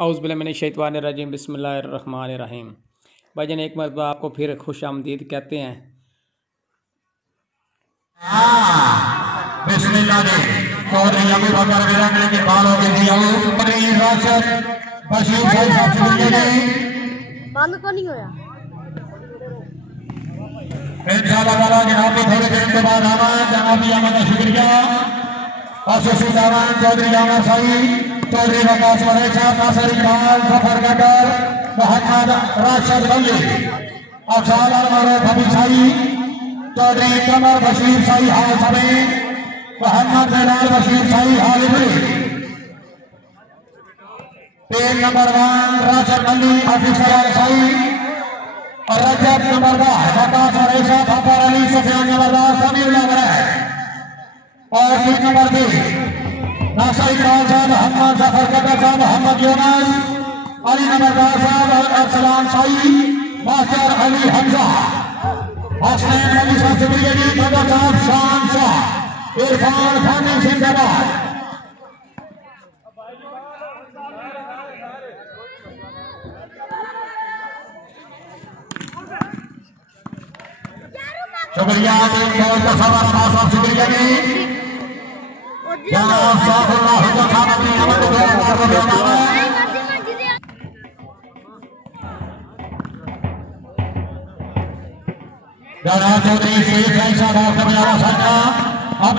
औज़ु बिल्लाहि मिनश्शैतानिर्रजीम बिस्मिल्लाहिर्रहमानिर्रहीम। भाईजान एक मरतबा आपको फिर खुश आमदीद कहते हैं। बंद को नहीं होया जनाबी थोड़ी देर के बाद जनाबी अहमद का शुक्रिया चौधरी जामा साई चौधरी वकास नासर इकबाल जफर गटर मोहम्मद राशिद बल्ली अफसाल हबीब साई चौधरी कमर बशीर साई हाल समेत मोहम्मद बेलाल बशीर साई हाल टीम नंबर 1 राशिद बल्ली अफीसर साई और रजब नंबर 2 वकास और ऐशा बाबर अली सफियान नंबर 2 समीउल्लाह बराह और टीम नंबर 2 नासर इकबाल साहब मोहम्मद जफर गटर साहब मोहम्मद यूनुस अली नंबर 2 साहब और अरसलान साई मास्टर अली हमजा हसनैन अली साहब ब्रिगेडियर बदर साहब शान शाह इरफान फानी जिंदाबाद। शुक्रिया बहुत सवाल साहब शुक्रिया जनाब साहब अपनी अमल जनाब चौधरी शेख भाई साहब का बजारा साझा अब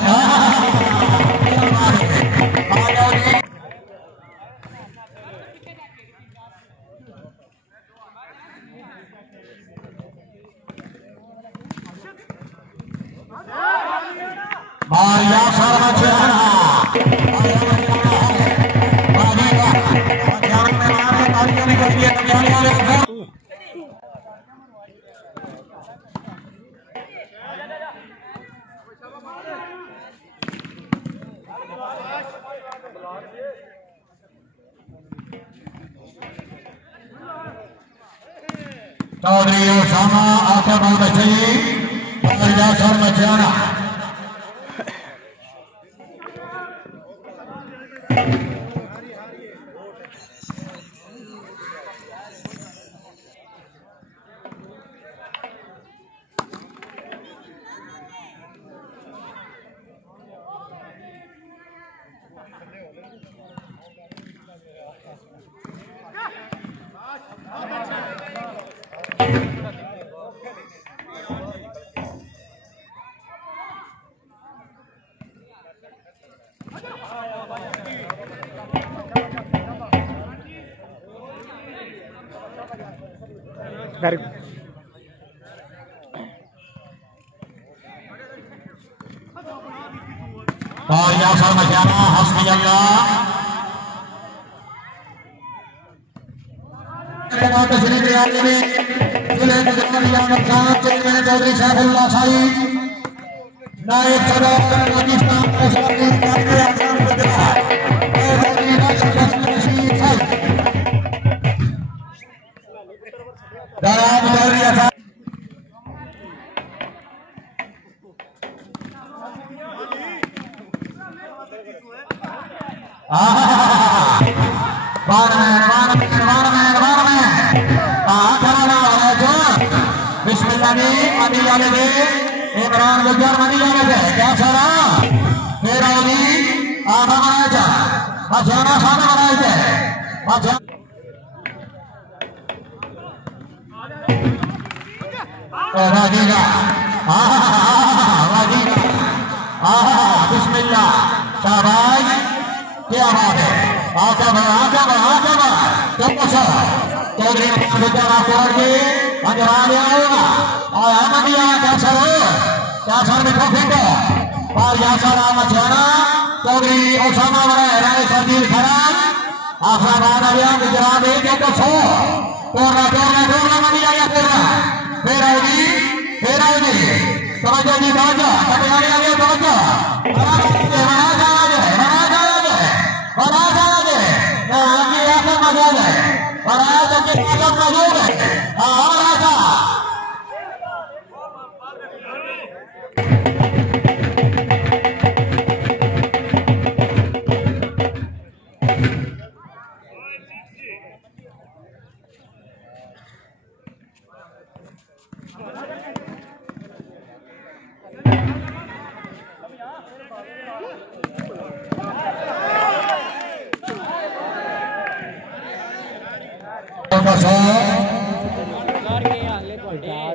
मारिया शर्मा चेहरा चौधरी ओसामा आकर बहुत अच्छी मारिया शर्मा चेहरा और यासर मचाना हस्बी अल्लाह तशरीफ ले आने में जिले चौधरी सैफुल्लाह साई नायब सदर पाकिस्तान इमरान गुजर मनी जाने थे क्या सारा फिर अली आधा बनाए थे मचाना सामने बनाए थे राजीगा बिस्मिल्लाह शाबाश क्या बात है आगे बढ़ा चौधरी गुजर आपको अंजराने आएगा और अहमदिया कैसर में प्रॉफिट और यासर अहमद जाना चौधरी ओसामा बड़ा राय सरदीर खरान आफराबाद अभियान गुजरात एक टोरना मनी आया फिर आओगी तवज्जो जी तवज्जो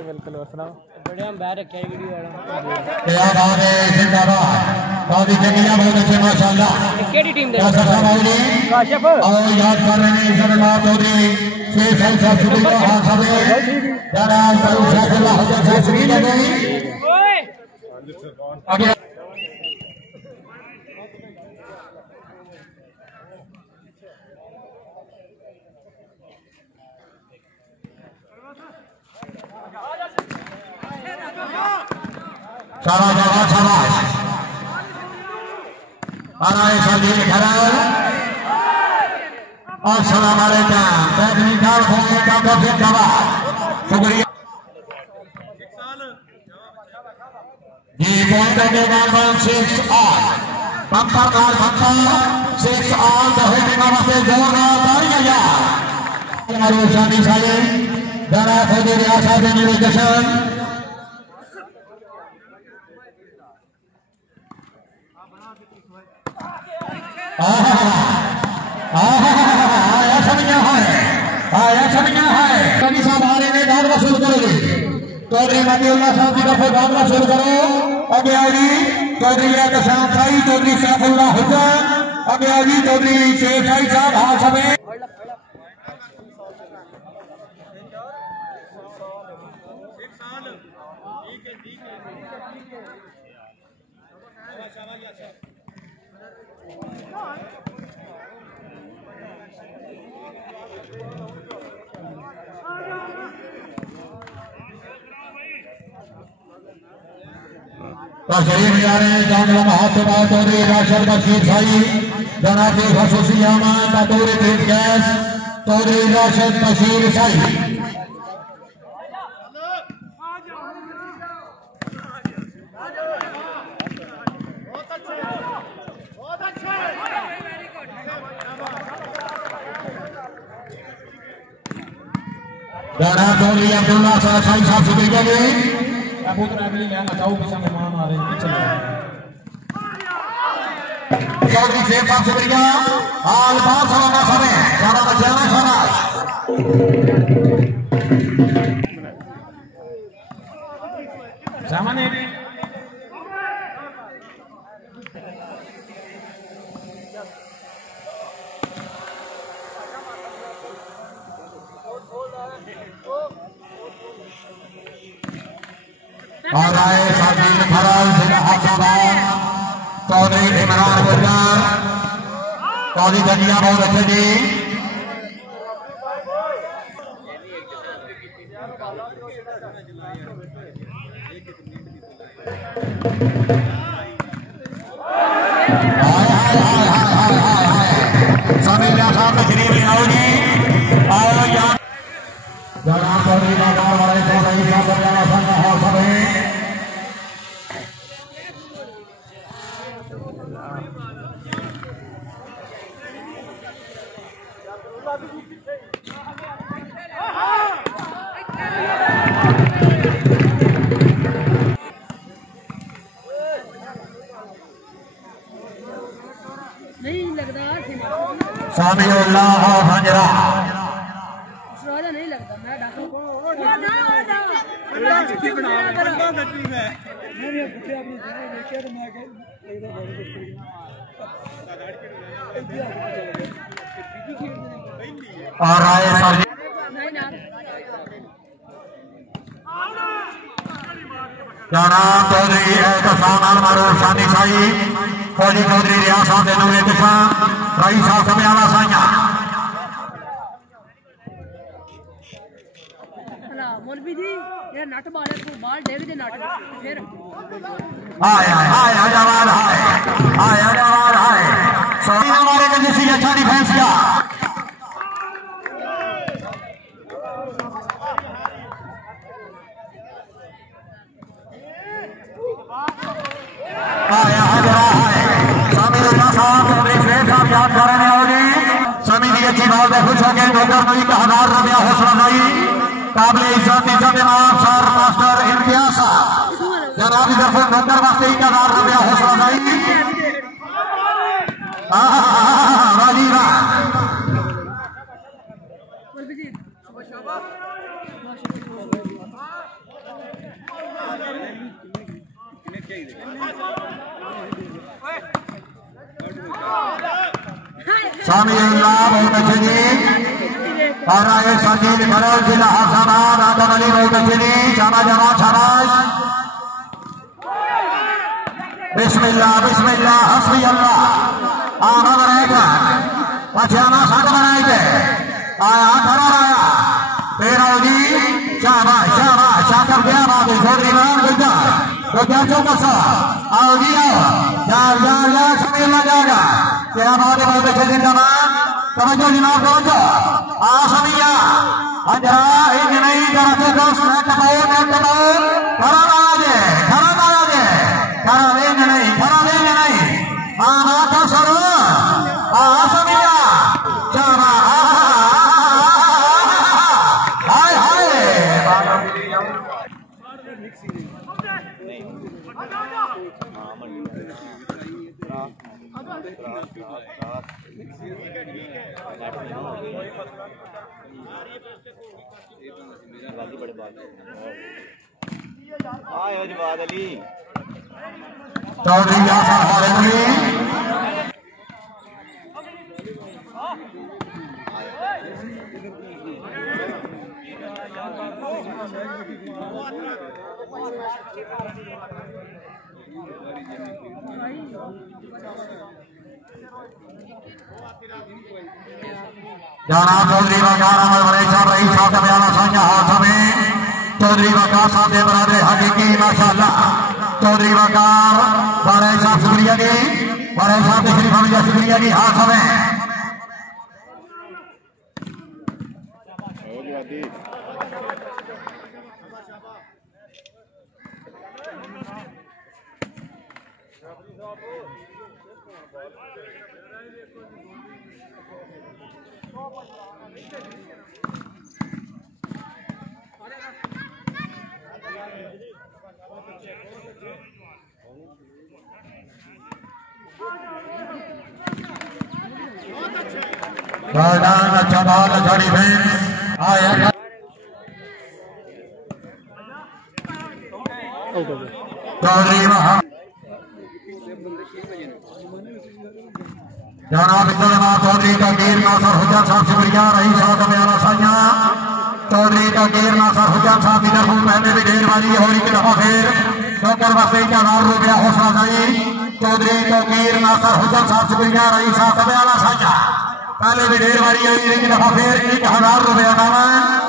बिल्कुल और सुनाओ बढ़िया हम बाहर रखे वीडियो वाला क्या बात है जिंदाबाद बहुत ही जंगलिया बहुत अच्छे माशाल्लाह केडी टीम दे काशिफ और याद कर रहे हैं सरदार चौधरी शेख साहब शुक्रिया हां सब जनाब सैफुल्लाह हुसैन साहब शुक्रिया गई ओए आगे शाबाश शाबाश आराए सलीम खराल अस्सलाम वालेकुम टेक्निकल होने का बहुत दवा शुक्रिया जी पॉइंट के गाल 6 ऑन पंपर गाल पंपर 6 ऑन तो है बिना से जोरदार तालियां यार हमारे शादी साले जरा फौजी रियासत में निर्देशन आया समिया है कभी साहब आ रहे हैं दाद वसूल करोगे चौधरी मतीउल्लाह साहब जी का फिर दाद वसूल करो आगे आएगी चौधरी कशाम साई चौधरी सैफुल्लाह हुसैन आगे आएगी चौधरी शेख साई साहब हाल समेत तशरीफ जा रहे हैं जानला महात्मा चौधरी राशिद बशीर साई जनाब खसूसी अमान बतौर चीफ गेस्ट चौधरी राशिद बशीर साई जनाब चौधरी अब्दुल्ला साई साहब शुक्रिया गए कबूतर अगली लेना चाहूँ किसा मेहमान आ रहे हैं चलो चौधरी शेख साहब शुक्रिया हाल बहुत सारा समय सारा बचाना शाबाश सामने और आए साबिर फराज जिला हसाबाद चौधरी इमरान गुजर चौधरी गजिया बहुत अच्छे जी समीर साहब तशरीफ ले आओ जी आओ यहाँ जनाब चौधरी बाजार वाले चौधरी साहब नहीं लगता सामीउल्लाह हजरा नहीं लगता मैं और आए जनाब चौधरी एहसान मारूफ शानी साई फौजी चौधरी रियासत नूरे किसान रईस साहब समयाला साइया मौलवी जी ये नट मारे को बाल डेग दे नट फिर हाय हाय हाय जवान हाय हाय जवान हाय सभी हमारे के जैसी अच्छा डिफेंस किया हाय हाय हाय सामीउल्लाह साहब चौधरी शेख साहब याद कर रहे होंगे समी की अच्छी बात है खुश हो गए नौकर में 1000 रुपया हौसला अफजाई काबिल इज्जत इमाम सर मास्टर इम्तियाज साहब जनाब की तरफ से नौकर वास्ते 1000 रुपया हौसला अफजाई वाजीबा समीउल्लाह बहुत अच्छे जी। और आगे संजीव भरल जिला हसाबाद आदम अली बहुत अच्छे जी। शाबाश शाबाश शाबाश। बिस्मिल्लाह बिस्मिल्लाह हस्बी अल्लाह। आमद रहेगा पछाना साथ बनाएंगे। आया खड़ा आया तेरा जी। शाबाश शाबाश शाकर गया बाबू छोटी मान गुजा गुजा चौकसा। आओ जी आओ यार यार यार समीउल्लाह जाएगा। क्या बात है बहुत अच्छे जिंदाबाद। तवज्जो जनाब तवज्जो। आसमिया अंजरा इन नहीं जरा से दोस्त नेट पाओ करा दे करा लेंगे नहीं आना का सरो आसमिया चला हाय हाय जवाद अली चौधरी यासर हारेंगे। जनाब चौधरी वकार अमर वरेशा रही साथ बयाना साझा हाथ में चौधरी वकार साहब बरादर हकीकी माशाअल्लाह। चौधरी वकार बड़े साहब शुक्रिया की बड़े साहब तशरीफ हमेशा शुक्रिया की हाथ में अच्छा बॉल अच्छा डिफेंस आया। चौधरी जनाब चौधरी का गेर नासर हुजैन साहब शुक्रिया रही साहब बयाना साइया। चौधरी का गेर नासर हुजैन साहब की तरफ पहले भी ढेर बाजी हो रही दफा फिर डॉक्टर वसी का ₹1000 हौसला अफजाई। चौधरी का गेर नासर हुजैन साहब शुक्रिया रही साहब बयाना साइया। पहले भी ढेर बारी आई एक दफा फिर ₹1000 अनामत।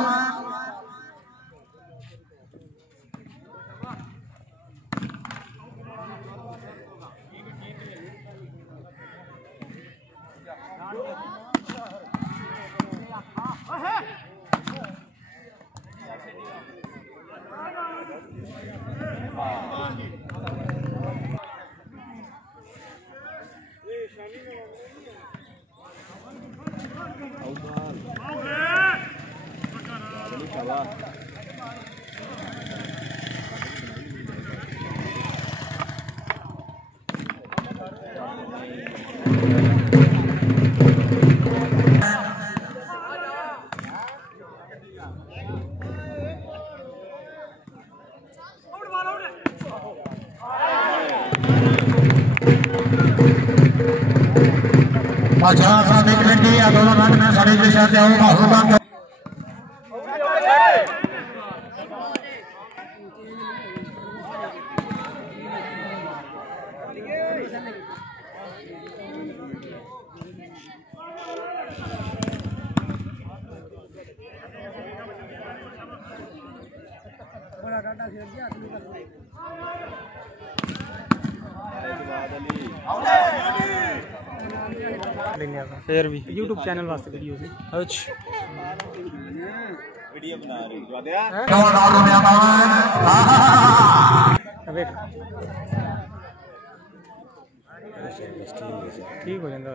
दोनों रन में साढ़े दिशा फिर भी YouTube चैनल वास्ते वीडियो से अच्छा वीडियो बना रही ठीक हो जाता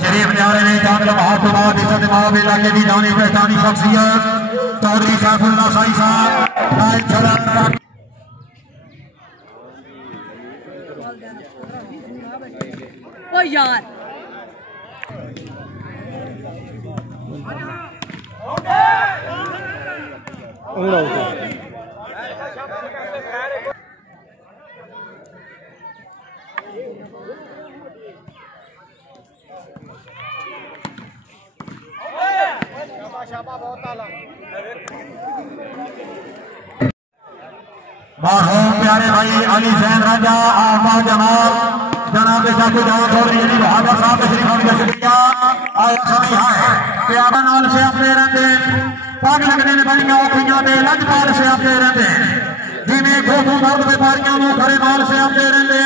शरीफ न्यारे ने जान बहुत बाद इज्जत माओ इलाके की जानी पहचानी शख्सियत चौधरी सैफुल्लाह साई साहब ओ यार प्यारे भाई अली सैन राजा आफा जनाब चाचू जाओ चौधरी अली बहादुर साहब तशरीफ का शुक्रिया। आया समय है प्यारा नाल से अपने रहते पग लगने ने बड़िया औखियां दे लजपाल से अपने रहते जिन्हें खोखो दर्द व्यापारियों को खरे माल से अपने रहते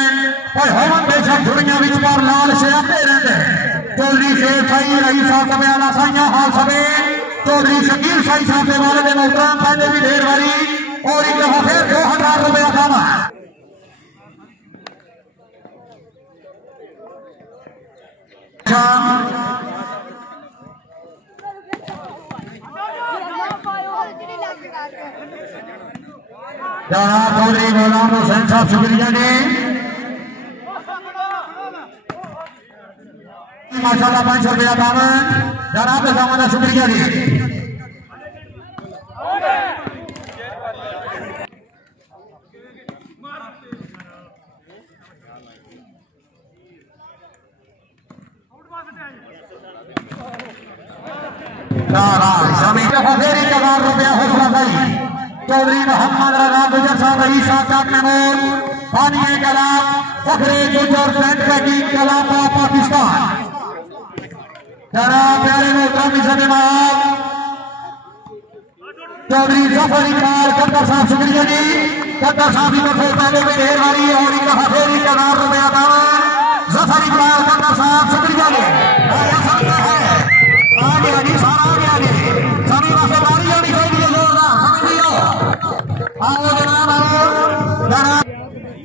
और होवन बेशक झुड़ियां विच पर लाल से अपने रहते चौधरी शेर साई रही साहब सभे आला साइया हाल सभे चौधरी शकील साई साहब वाले ने मोहतरम पहले भी ढेर वाली और एक दफा फिर 2000 रुपया खाना जनाब चौधरी गुलाम हुसैन साहब शुक्रिया जी माशाल्लाह 500 रुपया दामन जनाब का शुक्रिया जी। चौधरी मोहम्मद रजा गुजर साहब अली साहब महमूद पानी कलाम फखरे गुजर पेंट पैकिंग कलाम पाकिस्तान जनाब प्यारे मोहतरम इज़्ज़त-ए-माब चौधरी जफर इकबाल कद्दर साहब शुक्रिया जी। कद्दर साहब की तरफ पहले भी ढेर वाली और एक हज़ार रुपया दामन जफर इकबाल कद्दर साहब शुक्रिया जी। आ गया जी सारा आ गया जी सभी पासे बारी आनी चाहिए जोरदार समझियो आओ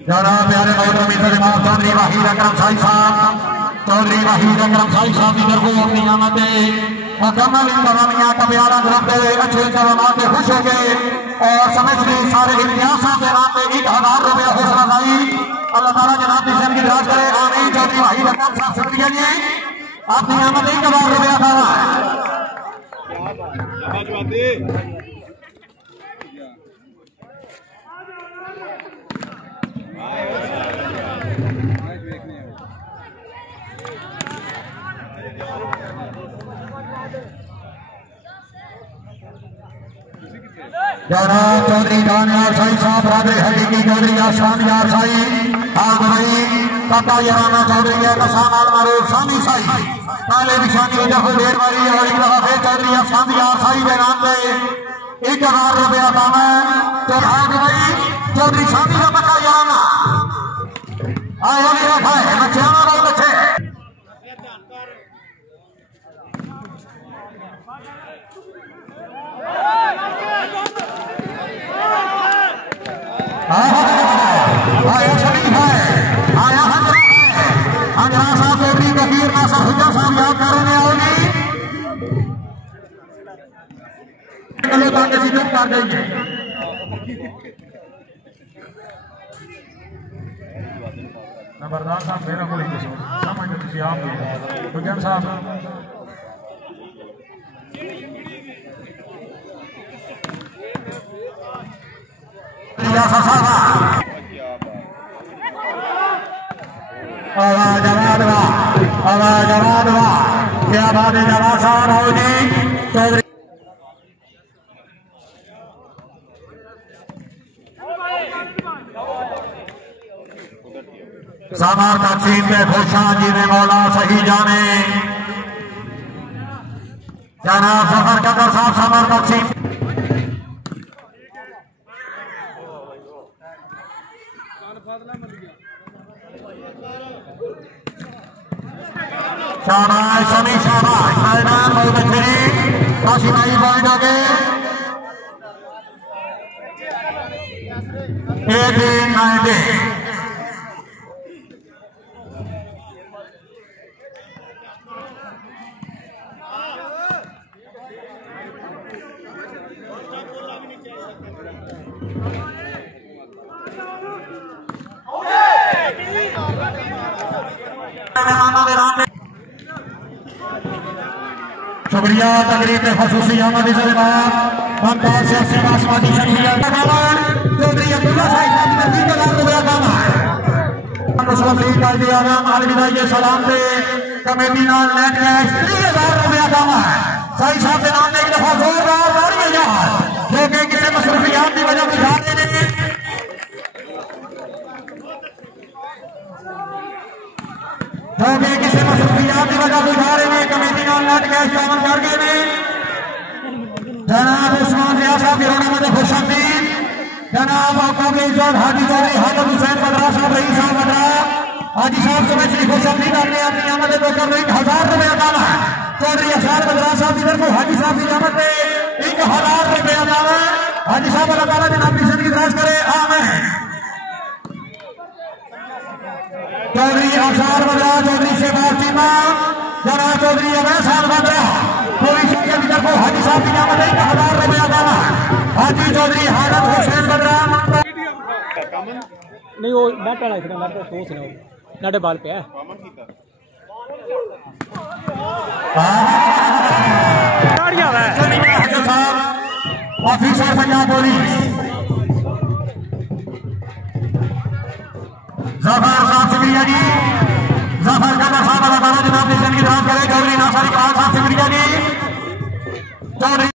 जनाब प्यारे मोहतरम इज़्ज़त-ए-माब चौधरी वाहिद अकरम साई साहब चौधरी वाहिद अकरम साई साहब की तरफ अपनी आमद मुकम्मल इंतजामिया का प्यारा ग्रुप दे अच्छे इंतजामात में खुश हो गए और समझ गए सारे इम्तियाज साहब के नाम पे 1000 रुपया हौसला अफजाई अल्लाह ताला जनाब की सेहत की दुआ करे आमीन। चौधरी वाहिद अकरम साहब शुक्रिया जी आपने आमद 1000 रुपया खाना जनाब चौधरी दानियाल साई साहब राधे हकीकी चौधरी आसान यार साई आग भाई काका याराना चौधरी नशान मारूफ सानी साई पहले निशानी जफर ढेर वाली और एक दफा फिर चौधरी आसान यार साई के नाम पे 1000 रुपया दाम है तो आग भाई चौधरी सानी का पक्का याराना आया भी रखा है बच्चा बहुत अच्छे आया शरीफ है आया हजरा है हजरा साहब चौधरी कबीर नासर हुजर साहब याद करने आओगी चलो ताकि सिद्ध कर देंगे नंबरदार साहब मेरा कोई नहीं समझ तुझे आप हुजर साहब आवाज क्या बात है जवाब साहब आओ जी चौधरी सामार तकसीम में खुशा जी ने मौला सही जाने जनाब सफर कदर साहब सामार तकसीम शाबाश सभी शाबाश मैदान बहुत अच्छे काशी भाई पॉइंट हो गए 1890 Okay. शुक्रिया तकरीब खसूसी अहमद ममताज से आसमानी शरीया चौधरी अब्दुल्ला साहब ने 30,000 रुपया कमा अलविदा सलाम से कमेटी नाल नेट कैश 30,000 रुपया कमा साई साहब के नाम एक दफा जोरदार तालियां जो कि किसी मसरूफियात की वजह बुझा रहे हैं जो कि किसी मसरूफियात की वजह बुझा रहे हैं कमेटी नाल नेट कैश शामिल कर गए हैं जनाब उस्मान रियाज साहब गिरोना में खुशामदीद जनाब काबिल इज्जत हाजी चौधरी हामिद हुसैन बदरा साहब रईस साहब बदरा हाजी साहब सुबह श्री खुशामदीद आपने अपनी आमद देकर 1,000 रुपया डाला चौधरी अफसार बदरा साहब की तरफ हाजी साहब की आमद में 1,000 रुपया डाला हाजी साहब अल्लाह ताला जनाब की जिंदगी दराज करे आमीन चौधरी अफसार बदरा चौधरी शहबाज चीमा जनाब चौधरी अवैस साहब बदरा पूरी शख्सियत की तरफ हाजी साहब की आमद 1,000 रुपया डाला हाजी चौधरी हामिद हुसैन बदरा नहीं वो बैठ वाला है मैं तो सोच रहा हूं नाडे बाल पे है ऑफिसर पंजाब पुलिस जफर साहब शुक्रिया जी जफर कमर साहब अल्लाह ताला जनाब की जिंदगी दराज करे चौधरी नासर इकबाल साहब शुक्रिया जी चौधरी